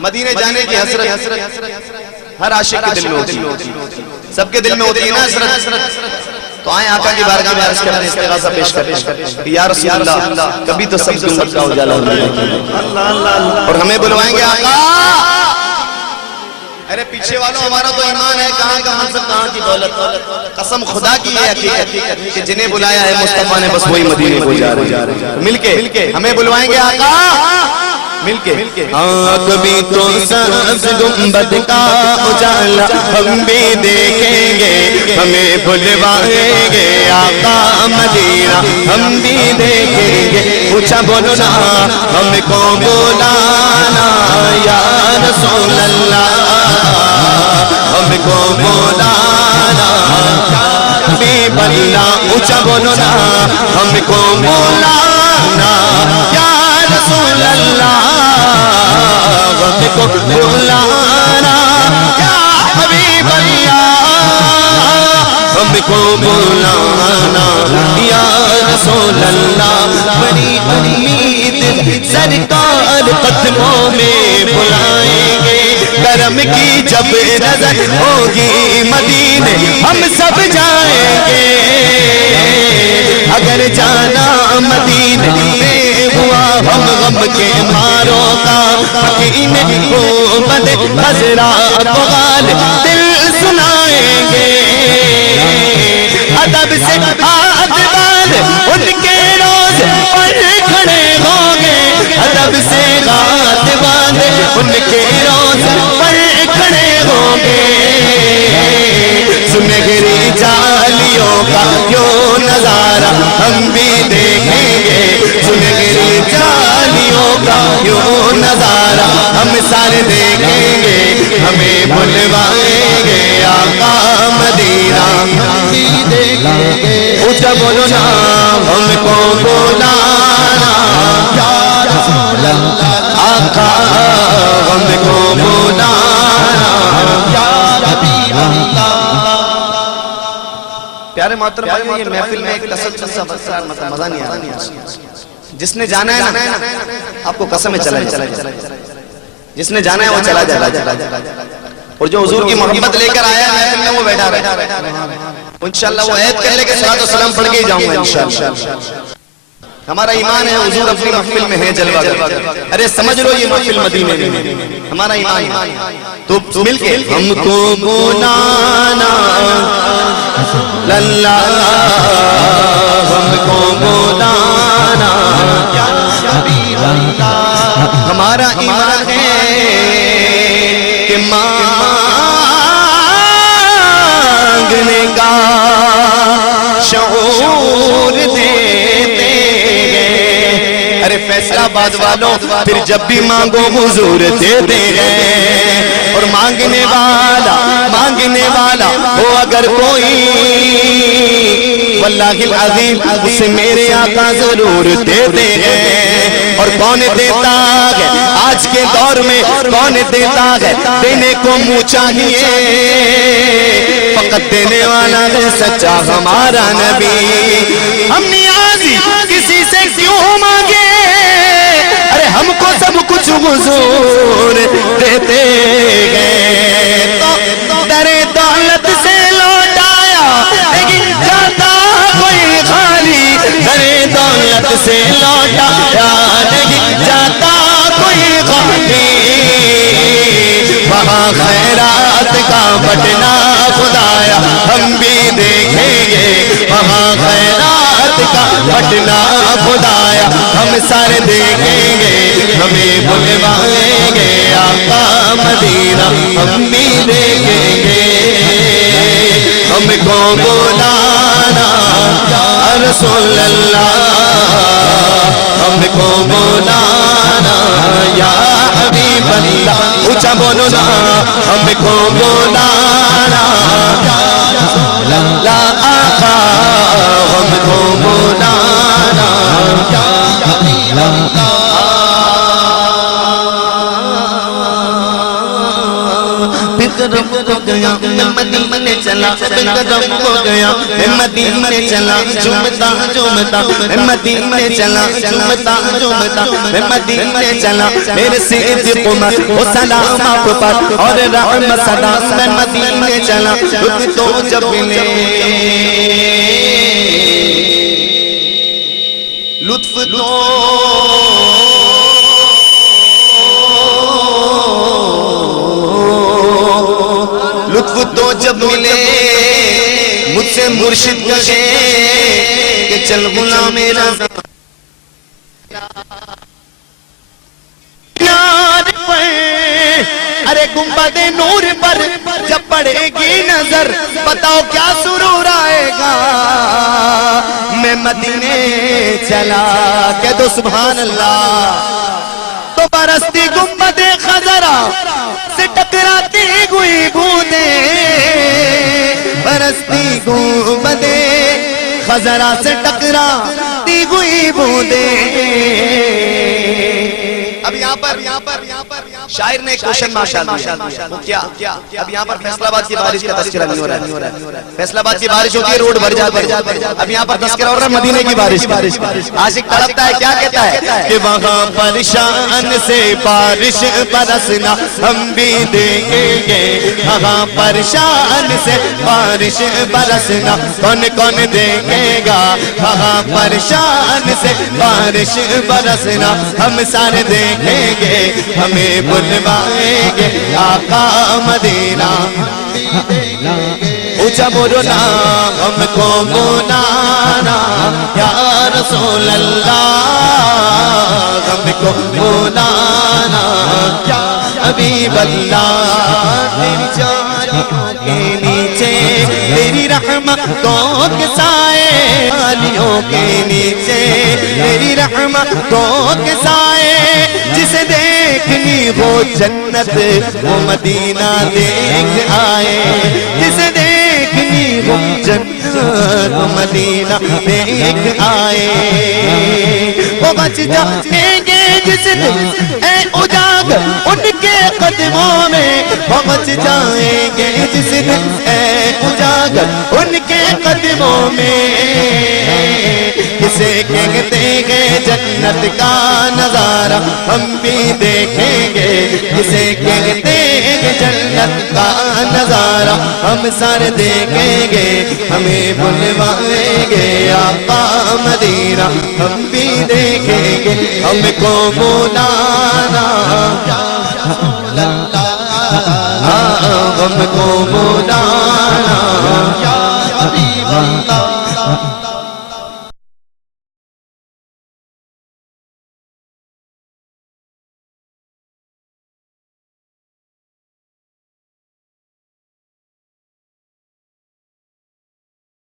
مدینے جانے کی حسرت ہر عاشق کے دل میں ہوتی ہے، سب کے دل میں ہوتی ہے نا حسرت. تو آئیں آقا کی بارگاہ میں عرض کرتے ہیں، استغاثہ پیش کرتے ہیں، یا رسول اللہ کبھی تو سب گنبد کا اجالا ہوگا اور ہمیں بلوائیں گے آقا. ارے پیچھے والوں ہمارا تو ایمان ہے، کہاں کا منصب کہاں کی دولت. قسم خدا کی یہ حقیقت کہ جنہیں بلایا ہے مصطفیٰ نے بس وہی مدینے کو جا رہے ہیں. مل کے ہمیں بلوائیں گے آقا، مل کے. کبھی تو سبز گنبد کا اجالا ہم بھی دیکھیں گے، ہمیں بلوائیں گے آقا مدینہ ہم بھی دیکھیں گے. اونچا بولو نا ہم کو بلانا یا رسول اللہ، ہم کو بلانا حبیب اللہ. اونچا بولو نا ہم کو بلانا یا رسول اللہ، ہم کو بلانا یا حبیب اللہ، ہم کو بلانا یا رسول اللہ. بڑی امید سرکار قدموں میں بلائیں گے، کرم کی جب نظر ہوگی مدینے ہم سب جائیں گے. اگر جانا مدینے میں ہوا ہم غم کے ماروں کا، حکیم کو بد خزرا بغال دل سنائیں گے. ادب سے ہاتھ باندھ ان کے روز پر کھڑے ہوں گے، ادب سے ہاتھ باندھ ان کے روز پر کھڑے ہوں گے. سنہری جالیوں کا کیوں نظارہ ہم بھی دیکھیں گے، سنہری جالیوں کا کیوں نظارہ ہم سارے دیکھیں گے. ہمیں بلوائیں گے آقا مدینہ ہم بھی دیکھیں گے. اونچا بولو نا ہم کو بلانا یا رسول اللہ، آقا ہم کو بلانا یا حبیب اللہ. پیارے محترم بھائیو، یہ محفل میں ایک تسلسل سا برقرار مزہ نہیں آ رہا. جس نے جانا ہے نا آپ کو قسم ہے چلا جائے، جس نے جانا ہے وہ چلا جائے. اور جو حضور کی محبت لے کر آیا ہے محفل میں وہ بیٹھا رہا. انشاءاللہ وہ عہد کر لے کے صلاۃ و سلام پڑھ کے ہی جاؤں گا انشاءاللہ. ہمارا ایمان ہے حضور اپنی محفل میں ہے جلوہ گر. ارے سمجھ لو یہ محفل مدینے میں ہمارا ایمان ہے. تو مل کے ہم کو بلانا للہ، ہم کو بلانا یا حبیب اللہ. ہمارا ایمان ہے کہ مانگنے کا شعور دیتے گئے. ارے فیصلہ آباد والوں پھر جب بھی مانگو حضور دیتے گئے. اور مانگنے والا ہو اگر کوئی واللہ العظیم اسے میرے آقا ضرور دیتے ہیں. اور کون دیتا ہے آج کے دور میں، کون دیتا ہے دینے کو منہ چاہیے. فقط دینے والا ہے سچا ہمارا نبی. ہم نیازی کسی سے کیوں مانگے، ارے ہم کو سب کچھ حضور دیتے گئے. تو درے دولت سے لوٹایا لیکن جاتا کوئی خالی، درے دولت سے لوٹایا لیکن جاتا کوئی خالی. وہاں خیرات کا بٹنا خدایا ہم بھی دیکھیں گے، وہاں خیرات کا بٹنا خدایا ہم سارے دیکھیں گے. ہمیں بلوائیں گے آقا مدینہ ہم بھی دیکھیں گے. ہم کو بلانا یا رسول اللہ، ہم کو بلانا یا حبیب اللہ. اونچا بولو نا ہم کو بلانا یا رسول اللہ، آقا ہم کو بلانا یا حبیب اللہ. بکرم ہو گیا میں مدینے چلا، بکرم ہو گیا میں مدینے چلا جھومتا جھومتا میں مدینے چلا جھومتا جھومتا میں مدینے چلا میرے صدیق عمر وہ سلام آپ پر اور رحمت صدا میں مدینے چلا لطف تو جب ملے لطف تو لطف تو جب ملے مجھ سے مرشد کہے کہ چل غلام رضا ارے گنبد نور پر جب پڑے گی نظر بتاؤ کیا سرور آئے گا میں مدینے چلا کہہ دو سبحان اللہ تو برستی گنبد خضرا سے ٹکراتی ہوئی بوندیں برستی گنبد خضرا سے ٹکراتی ہوئی بوندیں اب یہاں پر شاعر نے ایک کوشن ماشاءاللہ وہ کیا اب یہاں پر فیصل آباد کی بارش کا تذکرہ نہیں ہو رہا ہے فیصل آباد کی بارش ہوتی ہے روڈ بھر جاتے ہیں اب یہاں پر تذکرہ ہو رہا ہے مدینے کی بارش عاشق تڑپتا ہے کیا کہتا ہے کہ وہاں پر شان سے بارش برسنا ہم بھی دیکھیں گے وہاں پر شان سے بارش برسنا کون کون دیکھے گا وہاں پر شان سے بارش برسنا ہم سارے دیکھیں گے ہمیں بلوائیں گے آقا مدینہ اونچا بولو نا ہم کو بلانا یا رسول اللہ ہم کو بلانا یا حبیب اللہ تیری جانوں کے نیچے تیری رحمتوں کے سائے عالیوں کے نیچے تیری رحمتوں کے سائے جسے دیکھنی وہ جنت وہ مدینہ دیکھ آئے جسے دیکھنی وہ جنت وہ مدینہ دیکھ آئے وہ بچ جائیں گے جس دن اے اجاگر ان کے قدموں میں وہ بچ جائیں گے جس دن اے اجاگر ان کے قدموں میں کسے کہتے ہیں جنت کا نظارہ ہم بھی دیکھیں گے کسے کہتے ہیں جنت کا نظارہ ہم سارے دیکھیں گے ہمیں بلوائیں گے آقا مدینہ ہم بھی دیکھیں گے ہم کو بلانا ہم کو بلانا